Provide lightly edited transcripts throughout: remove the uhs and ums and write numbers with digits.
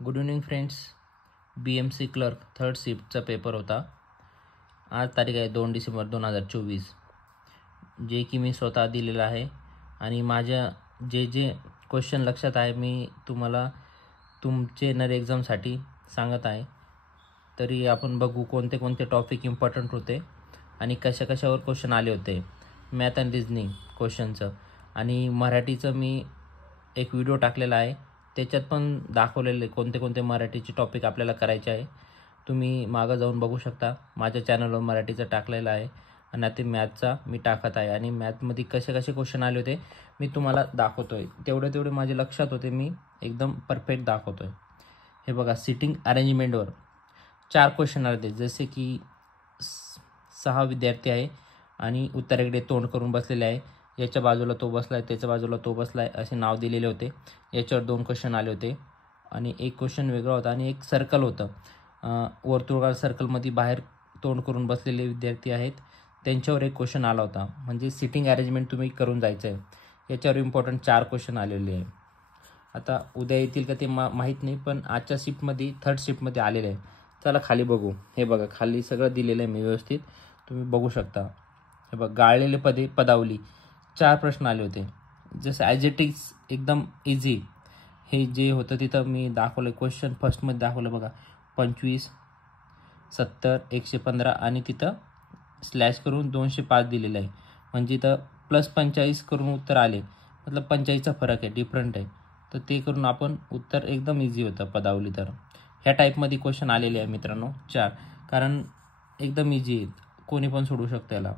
Good evening friends. BMC clerk third शिफ्टचा paper होता. आज तारीख आहे 2 डिसेंबर 2024, जे की मी स्वतः दिलेलं आहे आणि माझ्या जे क्वेश्चन लक्षात आहे मी तुम्हाला तुमचे नर एक्झामसाठी सांगत आहे. तरी आपण बघू कोणते कोणते टॉपिक इम्पॉर्टंट होते आणि कशावर क्वेश्चन आले होते. मॅथ अँड रिजनिंग क्वेश्चनचं आणि मराठीचं मी एक व्हिडिओ टाकलेला आहे. त्याच्यात पण दाखवलेले कोणते कोणते मराठीचे टॉपिक आपल्याला करायचे आहे. तुम्ही मागं जाऊन बघू शकता. माझ्या चॅनलवर मराठीचं टाकलेलं आहे आणि आता मॅथचा मी टाकत आहे आणि मॅथमध्ये कसे क्वेश्चन आले होते मी तुम्हाला दाखवतो आहे. तेवढे माझ्या लक्षात होते, मी एकदम परफेक्ट दाखवतो आहे. हे बघा, सिटिंग अरेंजमेंटवर 4 क्वेश्चन आले होते. जसे की 6 विद्यार्थी आहे आणि उत्तरेकडे तोंड करून बसलेले आहे. याच्या बाजूला तो बसला आहे, त्याच्या बाजूला तो बसला आहे, असे नाव दिलेले होते. याच्यावर 2 क्वेश्चन आले होते आणि एक क्वेश्चन वेगळा होता आणि एक सर्कल होतं. वर्तुळाकार सर्कलमध्ये बाहेर तोंड करून बसलेले विद्यार्थी आहेत, त्यांच्यावर एक क्वेश्चन आला होता. म्हणजे सिटिंग अरेंजमेंट तुम्ही करून जायचं आहे. याच्यावर इम्पॉर्टंट 4 क्वेश्चन आलेले आहे. आता उद्या येतील का ते माहीत नाही, पण आजच्या शिफ्टमध्ये थर्ड शिफ्टमध्ये आलेले आहे. चला खाली बघू. हे बघा, खाली सगळं दिलेलं आहे मी व्यवस्थित, तुम्ही बघू शकता. हे बघा, गाळलेले पदावली 4 प्रश्न आले होते. जसं ॲज इट इज एकदम इझी हे जे होतं तिथं मी दाखवलं. क्वेश्चन फर्स्टमध्ये दाखवलं बघा, 25, 70, 115 आणि तिथं स्लॅश करून 205 दिलेलं आहे. म्हणजे इथं +45 करून उत्तर आले. मतलब 45चा फरक आहे, डिफरंट आहे. तर ते करून आपण उत्तर एकदम इझी होतं पदावली. तर ह्या टाईपमध्ये क्वेश्चन आलेले आहे मित्रांनो 4, कारण एकदम इझी आहेत, कोणी पण सोडू शकतं याला.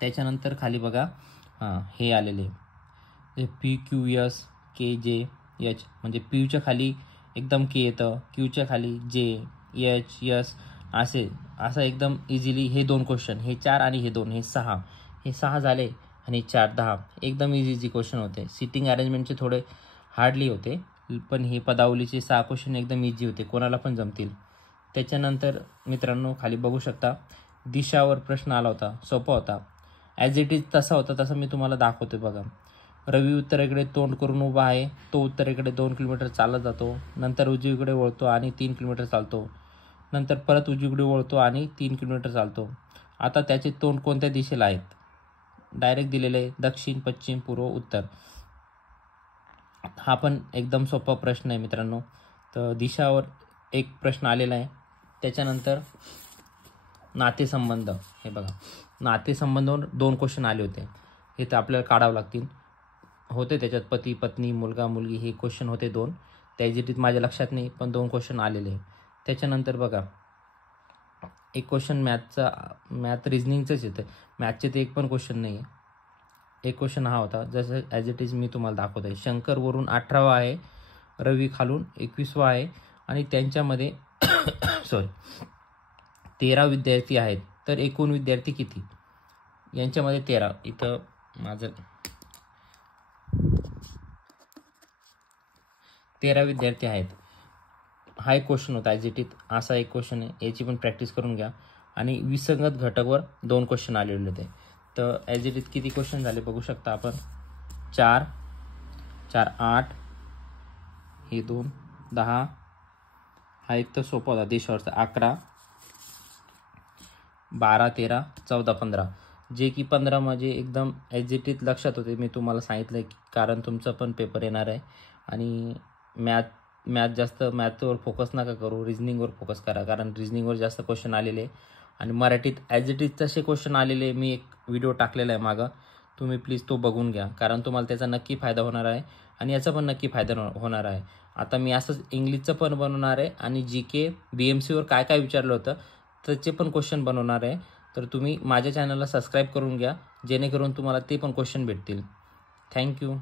त्याच्यानंतर खाली बघा, हे आलेले PQS KJH, म्हणजे Pच्या खाली एकदम K येतं, Qच्या खाली J, H, S असं एकदम इझिली हे 2 क्वेश्चन, हे 4 आणि हे 2, हे 6, हे 6 झाले आणि 4 10 एकदम इझी क्वेश्चन होते. सिटिंग अरेंजमेंटचे थोडे हार्डली होते, पण हे पदावलीचे 6 क्वेश्चन एकदम इझी होते, कोणाला पण जमतील. त्याच्यानंतर मित्रांनो खाली बघू शकता, दिशावर प्रश्न आला होता, सोपा होता. ॲज इट इज तसा होता तसं मी तुम्हाला दाखवतो. बघा, रवी उत्तरेकडे तोंड करून उभा आहे. तो उत्तरेकडे 2 किलोमीटर चालत जातो, नंतर उजवीकडे वळतो आणि 3 किलोमीटर चालतो, नंतर परत उजवीकडे वळतो आणि 3 किलोमीटर चालतो. आता त्याचे तोंड कोणत्या दिशेला आहेत? डायरेक्ट दिलेले आहे, दक्षिण, पश्चिम, पूर्व, उत्तर. हा पण एकदम सोपा प्रश्न आहे मित्रांनो. तर दिशावर एक प्रश्न आलेला आहे. त्याच्यानंतर नातेसंबंध, हे बघा, नातेसंबंधावर 2 क्वेश्चन आले होते. हे तर आपल्याला काढावं लागतील. होते त्याच्यात पती पत्नी, मुलगा मुलगी, हे क्वेश्चन होते 2. त्याची माझ्या लक्षात नाही, पण 2 क्वेश्चन आलेले. त्याच्यानंतर बघा, एक क्वेश्चन मॅथ रिजनिंगचंच येतं. मॅथचे ते एक पण क्वेश्चन नाही आहे. एक क्वेश्चन हा होता, जसं ॲज इट इज मी तुम्हाला दाखवत आहे. शंकर वरून 18वा आहे, रवी खालून 21वा आहे आणि त्यांच्यामध्ये 13 विद्यार्थी आहेत. तर एकूण विद्यार्थी किती? यांच्यामध्ये 13, इथं माझं 13 विद्यार्थी आहेत. हा एक क्वेश्चन होता ॲज इट इज, असा एक क्वेश्चन आहे. याची पण प्रॅक्टिस करून घ्या. आणि विसंगत घटकवर 2 क्वेश्चन आलेले होते. तर ॲज इट इज किती क्वेश्चन झाले बघू शकता आपण. 4 4 8, हे 2 10, हा एक तर सोपा होता देशावरचा 11, 12 13 14 15, जे की 15 म्हणजे एकदम ॲज इट इज लक्षात होते. मी तुम्हाला सांगितलं आहे, कारण तुमचा पण पेपर येणार आहे आणि मॅथ जास्त मॅथवर फोकस नका करू, रिजनिंगवर फोकस करा, कारण रिजनिंगवर जास्त क्वेश्चन आलेले आणि मराठीत ॲज इट इज तसे क्वेश्चन आलेले. मी एक व्हिडिओ टाकलेला आहे मागं, तुम्ही प्लीज तो बघून घ्या, कारण तुम्हाला त्याचा नक्की फायदा होणार आहे आणि याचा पण नक्की फायदा होणार आहे. आता मी असंच इंग्लिशचं पण बनवणार आहे आणि GK BMCवर काय विचारलं होतं त्याचे पण क्वेश्चन बनवणार आहे. तर तुम्ही माझ्या चॅनलला सबस्क्राईब करून घ्या, जेणेकरून तुम्हाला ते पण क्वेश्चन भेटतील. थँक्यू.